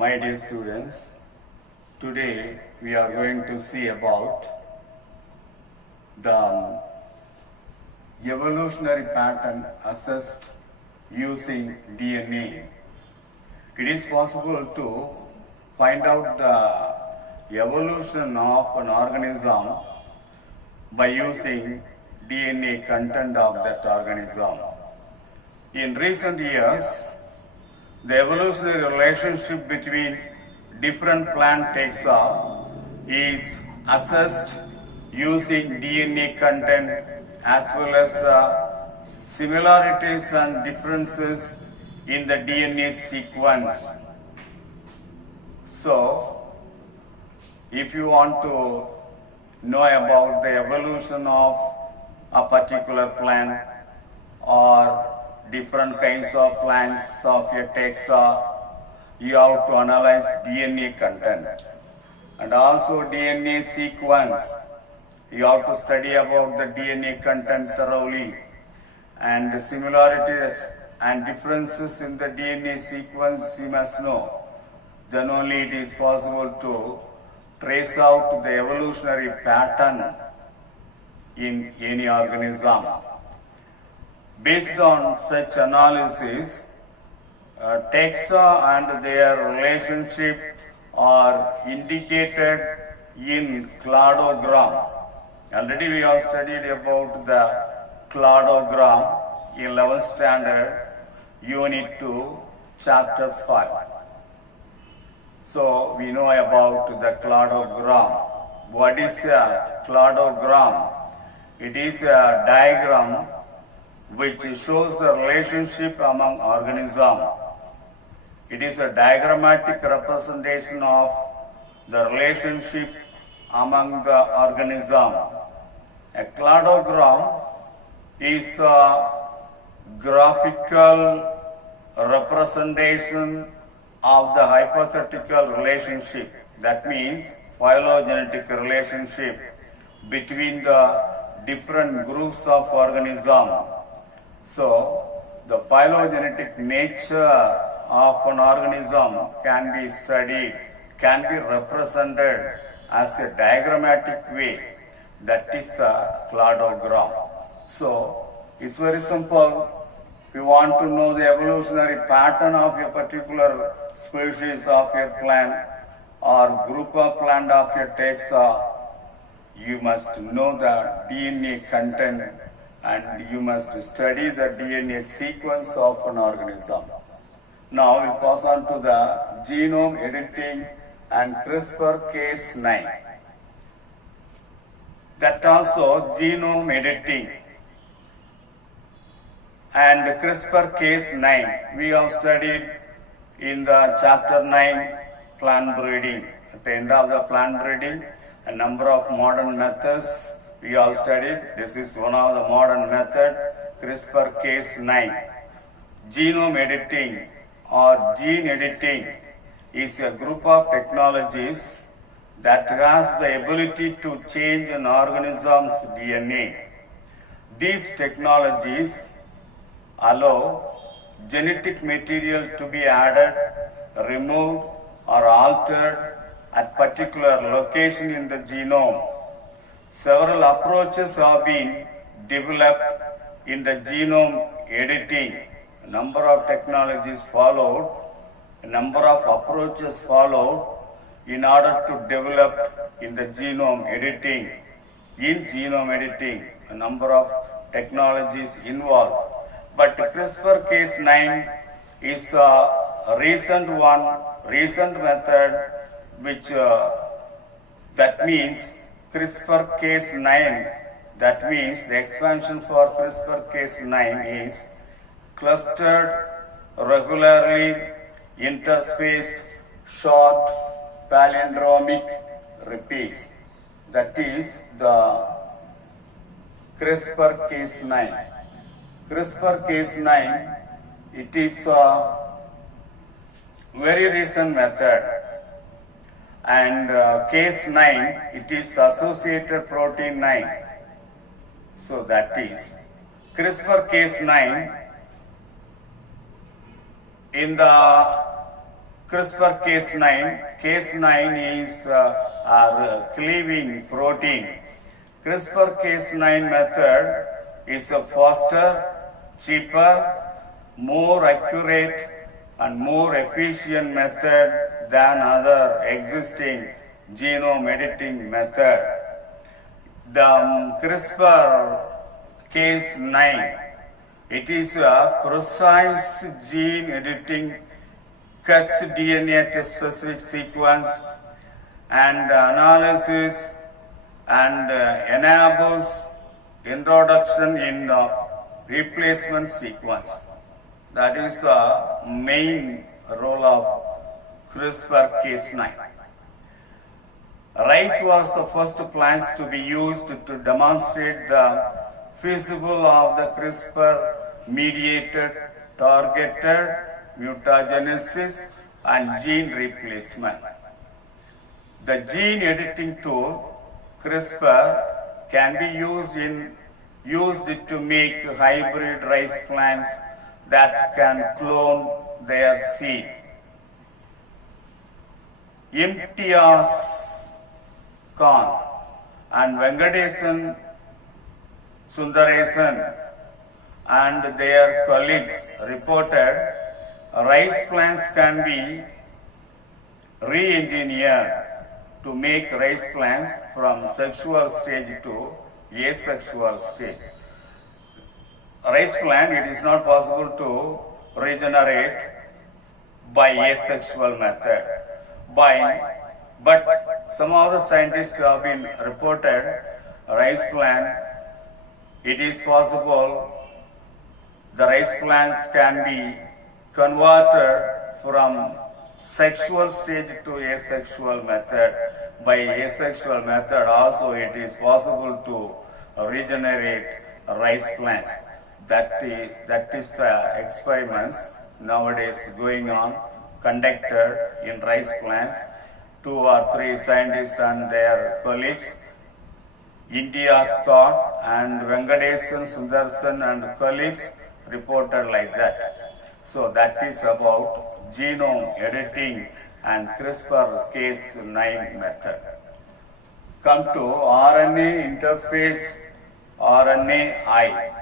My dear students, today we are going to see about the evolutionary pattern assessed using DNA. It is possible to find out the evolution of an organism by using DNA content of that organism. In recent years, the evolutionary relationship between different plant taxa is assessed using DNA content as well as similarities and differences in the DNA sequence. So, if you want to know about the evolution of a particular plant or different kinds of plants of your taxa, you have to analyze DNA content and also DNA sequence. You have to study about the DNA content thoroughly and the similarities and differences in the DNA sequence you must know. Then only it is possible to trace out the evolutionary pattern in any organism. Based on such analysis, taxa and their relationship are indicated in cladogram. Already we have studied about the cladogram in 11th standard, Unit 2, Chapter 5. So we know about the cladogram. What is a cladogram? It is a diagram which shows the relationship among organisms. It is a diagrammatic representation of the relationship among the organism. A cladogram is a graphical representation of the hypothetical relationship. That means phylogenetic relationship between the different groups of organisms. So, the phylogenetic nature of an organism can be studied, can be represented as a diagrammatic way. That is the cladogram. So, it's very simple. If you want to know the evolutionary pattern of a particular species of your plant or group of plant of your taxa, you must know the DNA content and you must study the DNA sequence of an organism. Now we pass on to the genome editing and CRISPR-Cas9. That also genome editing and CRISPR-Cas9 we have studied in the chapter 9 plant breeding. At the end of the plant breeding, a number of modern methods we have studied. This is one of the modern method, CRISPR-Cas9. Genome editing or gene editing is a group of technologies that has the ability to change an organism's DNA. These technologies allow genetic material to be added, removed or altered at particular location in the genome. Several approaches have been developed in the genome editing. A number of technologies followed, a number of approaches followed in order to develop in the genome editing. In genome editing, a number of technologies involved. But CRISPR-Cas9 is a recent method which that means CRISPR-Cas9, that means the expansion for CRISPR-Cas9 is clustered, regularly interspaced, short palindromic repeats. That is the CRISPR-Cas9. CRISPR-Cas9, it is a very recent method, and Cas9, it is associated protein 9. So that is CRISPR-Cas9 in the CRISPR Cas9. Cas9 is our cleaving protein. CRISPR Cas9 method is a faster, cheaper, more accurate and more efficient method than other existing genome editing method. The CRISPR Cas9, it is a precise gene editing cusDNA to specific sequence and analysis and enables introduction in the replacement sequence. That is the main role of CRISPR Cas9. Rice was the first plants to be used to demonstrate the feasible of the CRISPR mediated targeted mutagenesis and gene replacement. The gene editing tool CRISPR can be used to make hybrid rice plants that can clone their seed. Imtiaz Khan and Venkatesan Sundaresan and their colleagues reported rice plants can be re-engineered to make rice plants from sexual stage to asexual stage. Rice plant, it is not possible to regenerate by asexual method. But some of the scientists have been reported rice plant, it is possible the rice plants can be converted from sexual stage to asexual method. By asexual method also it is possible to regenerate rice plants. That is the experiments nowadays going on, conducted in rice plants. 2 or 3 scientists and their colleagues, India Scott and Venkatesan Sundarsan and colleagues reported like that. So that is about genome editing and CRISPR Cas9 method. Come to RNA interface, RNAi.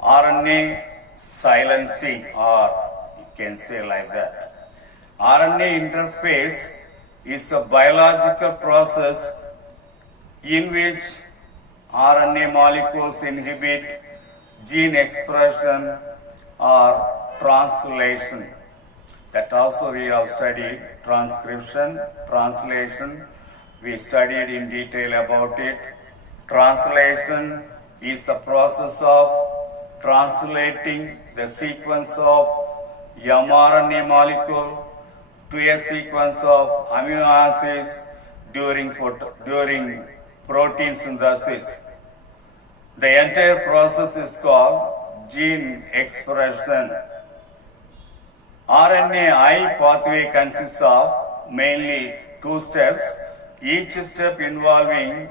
RNA silencing, or you can say like that. RNA interface is a biological process in which RNA molecules inhibit gene expression or translation. That also we have studied transcription, translation. We studied in detail about it. Translation is the process of translating the sequence of mRNA molecule to a sequence of amino acids during protein synthesis. The entire process is called gene expression. RNAi pathway consists of mainly 2 steps, each step involving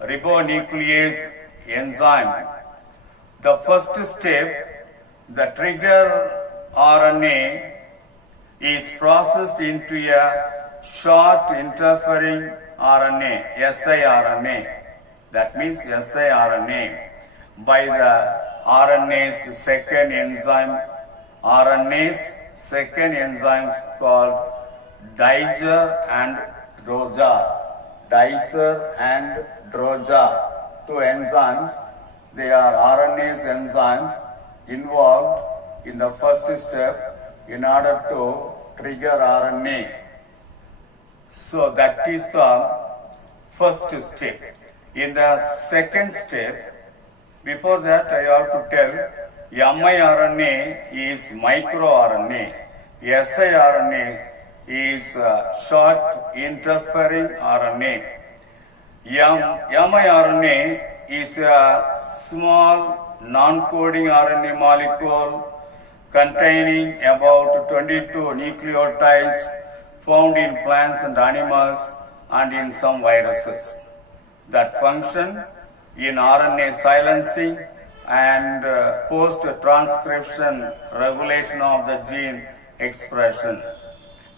ribonuclease enzyme. The first step, the trigger RNA, is processed into a short interfering RNA, siRNA. That means siRNA by the RNA's second enzyme. RNA's second enzymes called Diger and Droja. Dicer and Droja, 2 enzymes. They are RNase enzymes involved in the first step in order to trigger RNA. So that is the first step. In the second step, before that I have to tell, miRNA is microRNA, siRNA is short interfering RNA. miRNA is a small non-coding RNA molecule containing about 22 nucleotides found in plants and animals and in some viruses that function in RNA silencing and post-transcription regulation of the gene expression.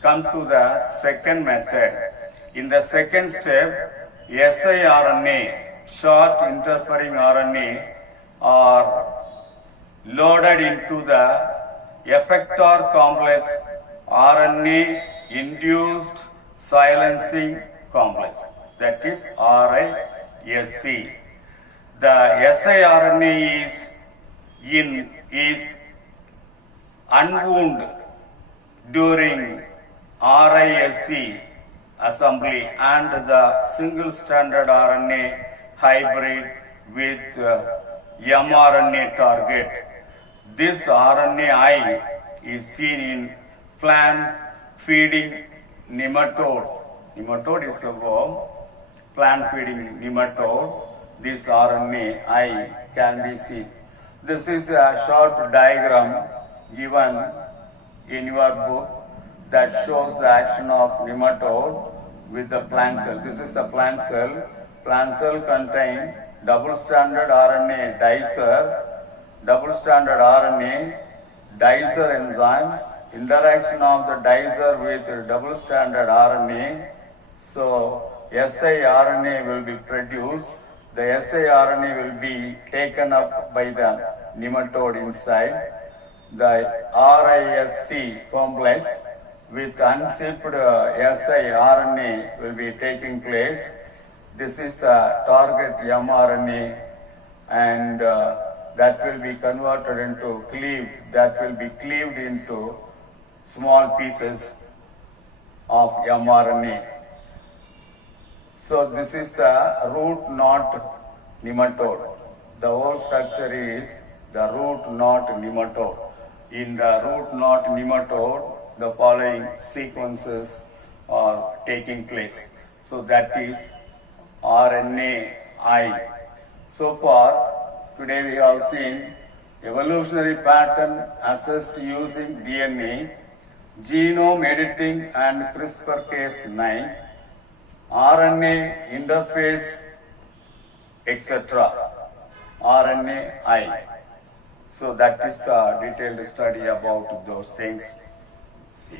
come to the second method. In the second step, siRNA, short interfering RNA, are loaded into the effector complex RNA induced silencing complex, that is RISC. The siRNA is unwound during RISC assembly and the single stranded RNA hybrid with mRNA target. This RNAi is seen in plant feeding nematode. Nematode is a worm. Plant feeding nematode. This RNAi can be seen. This is a short diagram given in your book that shows the action of nematode with the plant cell. This is the plant cell. Plant cell contain double-stranded RNA dicer, double-stranded RNA dicer enzyme, interaction of the dicer with double-stranded RNA. So siRNA will be produced. The siRNA will be taken up by the nematode inside. The RISC complex with unzipped siRNA will be taking place. This is the target mRNA, and that will be converted into cleaved into small pieces of mRNA. So this is the root knot nematode. The whole structure is the root knot nematode. In the root knot nematode, the following sequences are taking place. So that is RNAi. So far, today we have seen evolutionary pattern assessed using DNA, genome editing and CRISPR-Cas9, RNA interface, etc. RNAi. So that is the detailed study about those things. See.